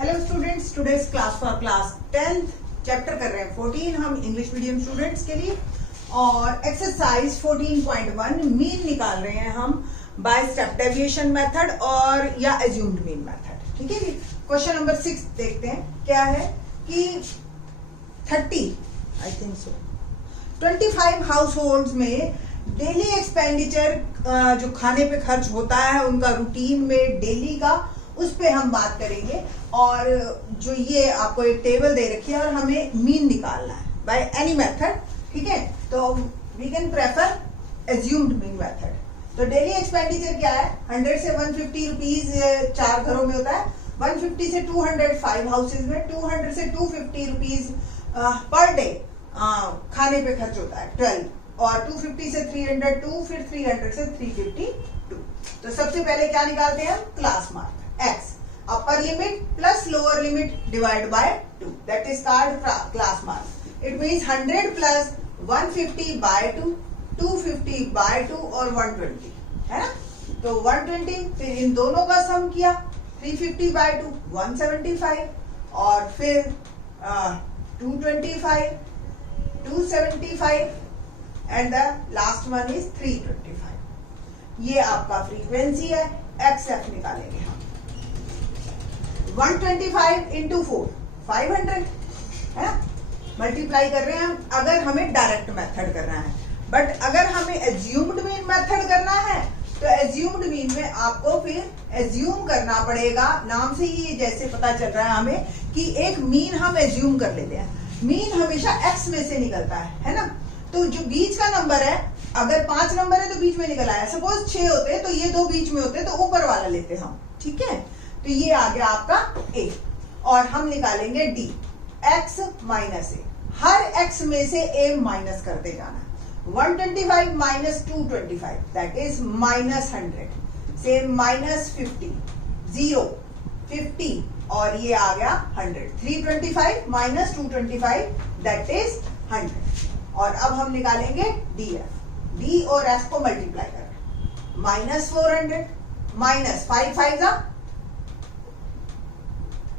Hello students, today's class for class 10th chapter कर रहे हैं 14 हम इंग्लिश मीडियम स्टूडेंट्स के लिए और एक्सरसाइज 14.1 मीन निकाल रहे हैं हम बाय स्टेप डेविएशन मेथड और या एज्यूम्ड मीन मेथड। ठीक है जी। क्वेश्चन नंबर 6 देखते हैं क्या है कि 25 हाउस होल्ड में डेली एक्सपेंडिचर जो खाने पे खर्च होता है उनका रूटीन में डेली का, उस पे हम बात करेंगे। और जो ये आपको एक टेबल दे रखी है और हमें मीन निकालना है बाय एनी मेथड। ठीक है, तो we can prefer assumed mean method. तो डेली एक्सपेंडिचर क्या है, 100 से 150 रुपीज 4 घरों में होता है, 150 से 200 5 हाउसेज में, 200 से 250 रुपीज पर डे खाने पे खर्च होता है 12, और 250 से 302, फिर 300 से 352। तो सबसे पहले क्या निकालते हैं हम, class mark x, upper limit plus lower limit divide by 2, that is called class mark. It means 100 plus 150 by 2, 250 by 2 और 120 है ना। तो 120, फिर इन दोनों का सम किया, 350 बाय 2 175, और फिर 225, 275 and the last one is 325। ये आपका फ्रीक्वेंसी है। XF निकालेंगे हम, 125 इंटू 4 500 है, मल्टीप्लाई कर रहे हैं हम अगर हमें डायरेक्ट मेथड करना है। बट अगर हमें एज्यूम्ड मीन मेथड करना है तो एज्यूम्ड मीन में आपको फिर एज्यूम करना पड़ेगा। नाम से ही जैसे पता चल रहा है हमें कि एक मीन हम एज्यूम कर लेते हैं। मीन हमेशा x में से निकलता है ना। तो जो बीच का नंबर है, अगर 5 नंबर है तो बीच में निकल आया, सपोज 6 होते तो ये 2 बीच में होते तो ऊपर वाला लेते हम। ठीक है, तो ये आ गया आपका a, और हम निकालेंगे d, x minus a। Her x में से a माइनस करते जाना। 125 माइनस 225 दैट इज माइनस 100, से माइनस 50, 0 50, और ये आ गया 100। 325 माइनस 225 दैट इज 100। और अब हम निकालेंगे df, d और f को मल्टीप्लाई कर, माइनस 400 माइनस 5 5 जा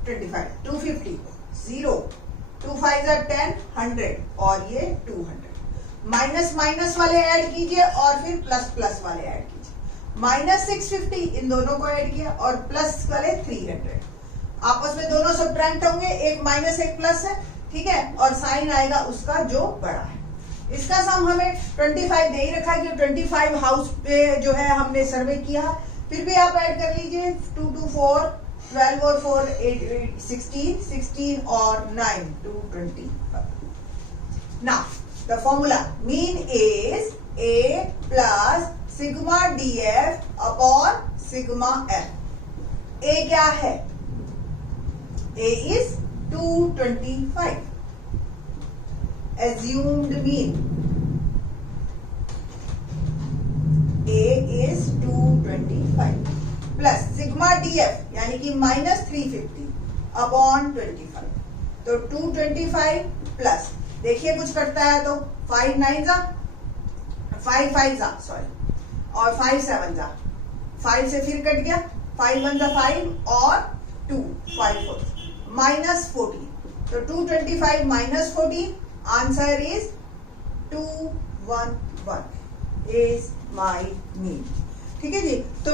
25, 250, 0 2 5 जा 10, 100, और ये 200। माइनस माइनस वाले ऐड कीजिए और फिर प्लस प्लस वाले ऐड कीजिए। माइनस 650 इन दोनों को ऐड किया और प्लस वाले 300। आपस में दोनों सब्ट्रैक्ट होंगे, एक माइनस एक प्लस है। ठीक है, और साइन आएगा उसका जो बड़ा है। इसका सम हमें 25 दे ही रखा है कि 25 हाउस पे जो है हमने सर्वे किया। फिर भी आप ऐड कर लीजिए, 2 2 4 12 और 4 8 16 16 और 9 220। Now the formula mean is a plus sigma df upon sigma f. a क्या है, a is 225, assumed mean a is 225 plus sigma df यानी कि माइनस 350 अपॉन 25। तो 225 प्लस, देखिए कुछ कटता है तो 5 9 जा 5 5 जा सॉरी, और 5 7 जा 5 से फिर कट गया, 5 1 जा 5 और 2 5 4 माइनस 40। तो 225 minus 40, answer is 211 is my mean. ठीक है जी। तो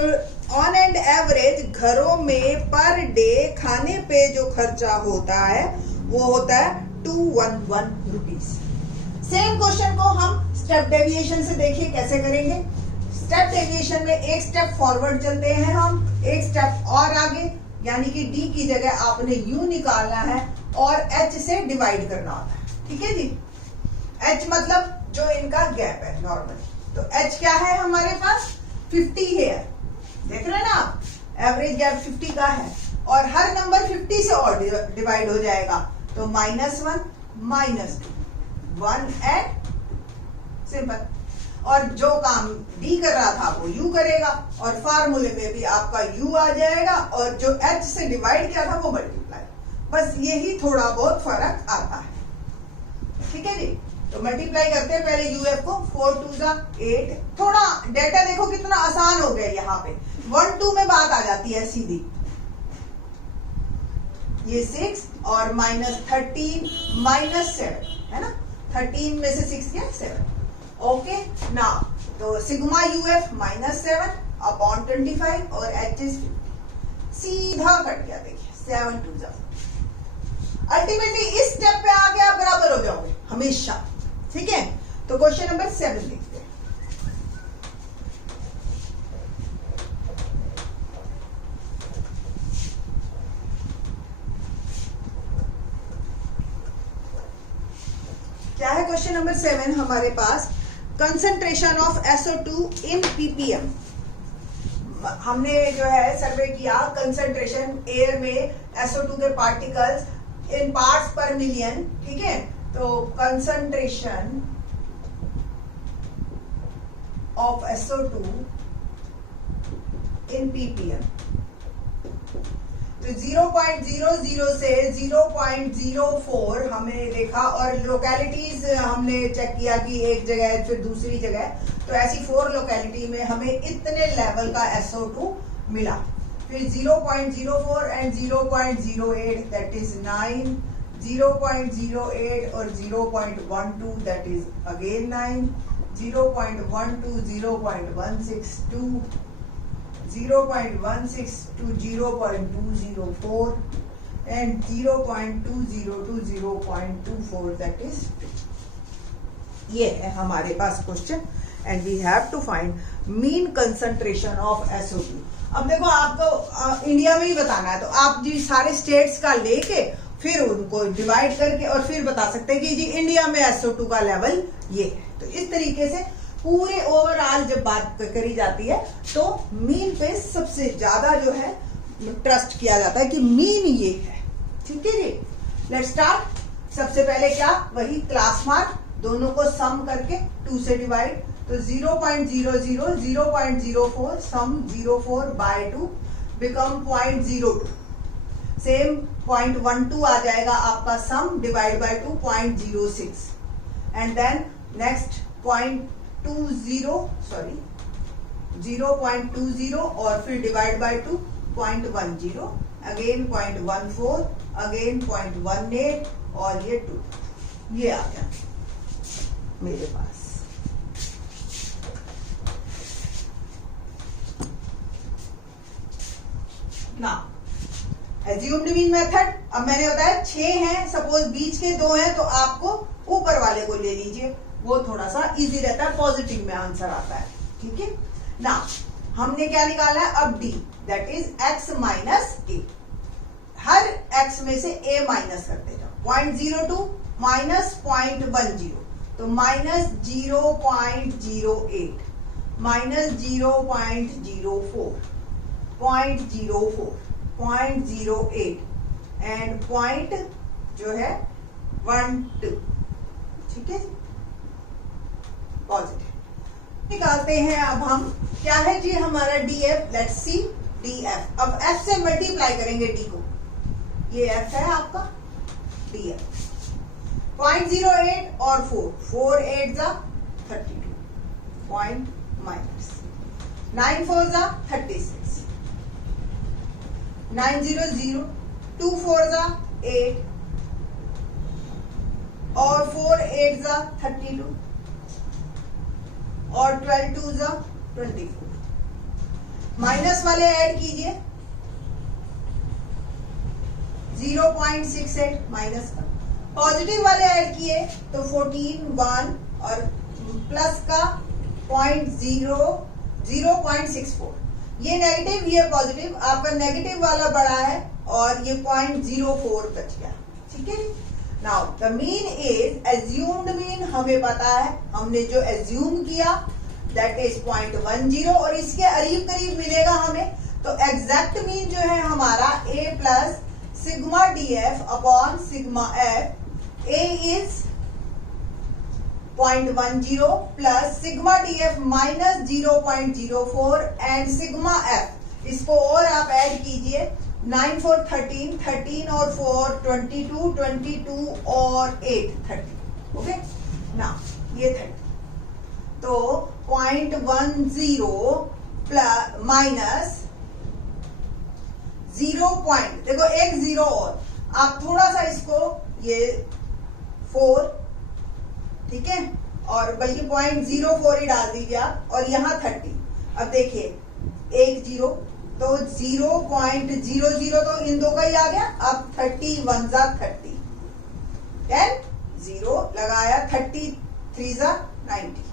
ऑन एंड एवरेज घरों में पर डे खाने पे जो खर्चा होता है वो होता है 211 रुपीज। सेम क्वेश्चन को हम स्टेप डेविएशन से देखिए कैसे करेंगे। स्टेप डेविएशन में एक स्टेप फॉरवर्ड चलते हैं हम, एक स्टेप और आगे, यानी कि d की जगह आपने u निकालना है और h से डिवाइड करना होता है। ठीक है जी। h मतलब जो इनका गैप है नॉर्मल। तो h क्या है हमारे पास, 50 है, देख रहे हैं ना आप, एवरेज गैप 50 का है, और हर नंबर 50 से और डिवाइड हो जाएगा। तो माइनस 1 माइनस 2 1 एंड सिंपल। और जो काम d कर रहा था वो u करेगा, और फार्मूले में भी आपका u आ जाएगा, और जो h से डिवाइड किया था वो मल्टीप्लाई। बस यही थोड़ा बहुत फर्क आता है। ठीक है जी। तो मल्टीप्लाई करते हैं पहले यूएफ को, 4 2 जा 8। थोड़ा डेटा देखो कितना आसान हो गया, यहाँ पे 1 2 में बात आ जाती है सीधी। ये 6 और -13 -7 है ना, 13 में से 6 गया 7। ओके नाउ तो सिग्मा यूएफ -7 अपॉन 25 और एच इज सीधा कट गया, देखिए 7 2 जा। अल्टीमेटली इस स्टेप पे आके आप बराबर हो जाओगे हमेशा, ठीक है। तो क्वेश्चन नंबर 7 देखते हैं। क्या है क्वेश्चन नंबर 7 हमारे पास, concentration of SO2 in ppm। हमने जो है सर्वे किया कंसंट्रेशन एयर में SO2 के पार्टिकल्स इन पार्ट्स पर मिलियन, ठीक है। तो concentration of SO2 in ppm, तो 0.00 से 0.04 हमने देखा, और लोकेलिटीज हमने चेक किया कि एक जगह फिर दूसरी जगह, तो ऐसी 4 लोकेलिटी में हमें इतने लेवल का SO2 मिला। फिर 0.04 एंड 0.08 दैट इज 9, 0.08 और 0.12 that is again 9, 0.12 0.162, 0.16 to 0.204 and 0.20 to 0.24 that is 2। ये है हमारे पास question and we have to find mean concentration of SO2। अब देखो आपको इंडिया में ही बताना है, तो आप जी सारे स्टेट्स का लेके फिर उनको डिवाइड करके और फिर बता सकते हैं कि जी इंडिया में SO2 का लेवल ये है। तो इस तरीके से पूरे ओवरऑल जब बात करी जाती है तो मीन पे सबसे ज्यादा जो है ट्रस्ट किया जाता है कि मीन ये है, ठीक है जी। Let's start. सबसे पहले क्या, वही क्लास मार्क, दोनों को सम करके 2 से डिवाइड, तो 0.00 0.04 सम 04 by 2 बिकम 0.02। सेम 0.12 आ जाएगा आपका sum divide by 2 0.06 and then next 0.20 और फिर डिवाइड बाय 2 0.10 अगेन 0.14 अगेन 0.18 और ये 2, ये आ गया मेरे पास। ना एज्यूम्ड मीन मेथड, अब मैंने बताया 6 हैं, सपोज बीच के 2 हैं तो आपको ऊपर वाले को ले लीजिए, वो थोड़ा सा इजी रहता है, पॉजिटिव में आंसर आता है, ठीक है ना। हमने क्या निकाला है अब d, that is x minus a। Her x में से a माइनस करते जाओ। 0.02 माइनस 0.10 तो माइनस 0.08 माइनस 0.04 0.04 0.08 एंड पॉइंट जो है 12, ठीक है पॉजिटिव। निकालते हैं अब हम, क्या है जी हमारा DF, लेट्स सी DF। अब F से मल्टीप्लाई करेंगे D को, ये F है आपका DF। 0.08 और 4 8 जा 32 पॉइंट माइनस 9 4 जा 36 9 0 0 2 4 जा 8 और 4 8 जा 32 और 12 2 जा 24। माइनस वाले ऐड कीजिए 0.68 माइनस का, पॉजिटिव वाले ऐड किए तो 14 1 और प्लस का 0.64। ये नेगेटिव ये पॉजिटिव, आपका नेगेटिव वाला बड़ा है और ये 0.04 बच गया, ठीक है। Now the mean is assumed mean, हमें पता है हमने जो एज्यूम किया दैट इज 0.10 और इसके करीब करीब मिलेगा हमें। तो एग्जैक्ट मीन जो है हमारा a plus sigma DF upon sigma F। a is 0.10 plus sigma DF minus 0.04 and sigma F, इसको और आप ऐड कीजिए 9 4 13 13 और 4 22 22 और 8 30। ओके ना, ये 30 तो 0.10 प्लस माइनस 0 देखो एक 0 और आप थोड़ा सा इसको ये 4, ठीक है, और बल्कि 0.04 ही डाल दीजिए आप, और यहाँ 30। अब देखिए 1 0 तो 0.00 तो इन दो का ही आ गया। अब 30 1 जा 30, 10 0 लगाया, 30 3 जा 90,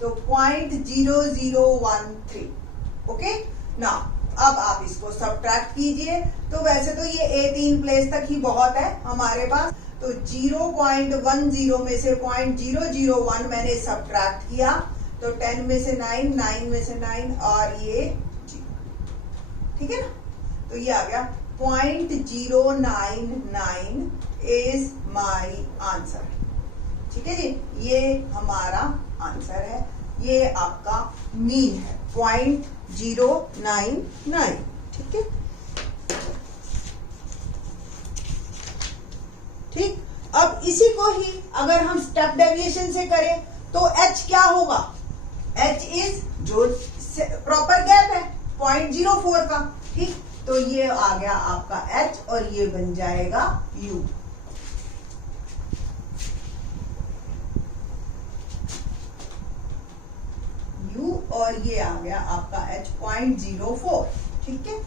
तो 0.0013। ओके ना, अब आप इसको सब्ट्रैक्ट कीजिए। तो वैसे तो ये A3 प्लेस तक ही बहुत है हमारे पास, तो 0.10 में से 0.001 मैंने सब्ट्रैक्ट किया, तो 10 में से 9, 9 में से 9 और ये 0, ठीक है ना। तो ये आ गया 0.099 इज माई आंसर, ठीक है जी, ये हमारा आंसर है, ये आपका मीन है 0.099, ठीक है। ठीक, अब इसी को ही अगर हम स्टेप डेविएशन से करें तो h क्या होगा? h इज जो प्रॉपर गैप है 0.04 का, ठीक, तो ये आ गया आपका h और ये बन जाएगा u। और ये आ गया आपका h 0.04, ठीक है।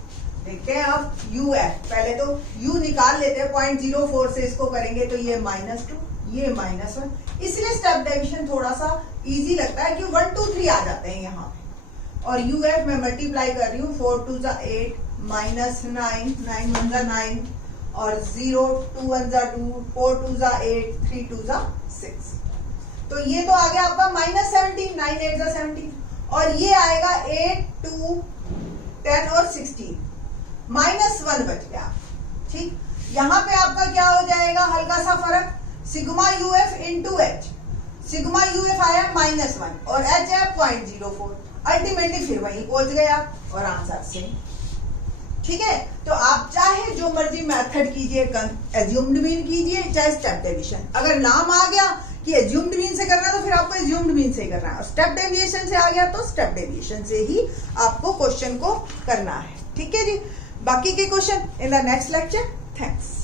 देखते हैं अब uf, पहले तो u निकाल लेते हैं, 0.04 से इसको करेंगे तो ये -2, ये -1, इसलिए स्टेप डेविएशन थोड़ा सा इजी लगता है कि 1 2 3 आ जाते हैं यहाँ पे। और uf में मल्टीप्लाई कर रही हूँ, 4 2 जा 8, -9, 9 1 जा 9, और 0 2 1 जा 2, 4 2 जा 8, 3 2 जा 6, तो ये तो आ गया आपका -17, 9 8 जा 17, और ये आएगा 8 2 10 और 16, -1 बच गया, ठीक। यहां पे आपका क्या हो जाएगा, हल्का सा फर्क, sigma UF into H, sigma UF आया -1 और एच है 0.04, अल्टीमेटली फिर वहीं पहुंच गए आप और आंसर सेम, ठीक है। तो आप चाहे जो मर्जी मेथड कीजिए, एज्यूम्ड मीन कीजिए, चाहे स्टेप डेविएशन, अगर नाम आ गया कि एज्यूम्ड मीन से करना है तो फिर आपको एज्यूम्ड मीन से करना है, और स्टेप डेविएशन से आ गया तो स्टेप डेविएशन से ही आपको क्वेश्चन को करना है, ठीक है जी। बाकी के question in the next lecture. Thanks.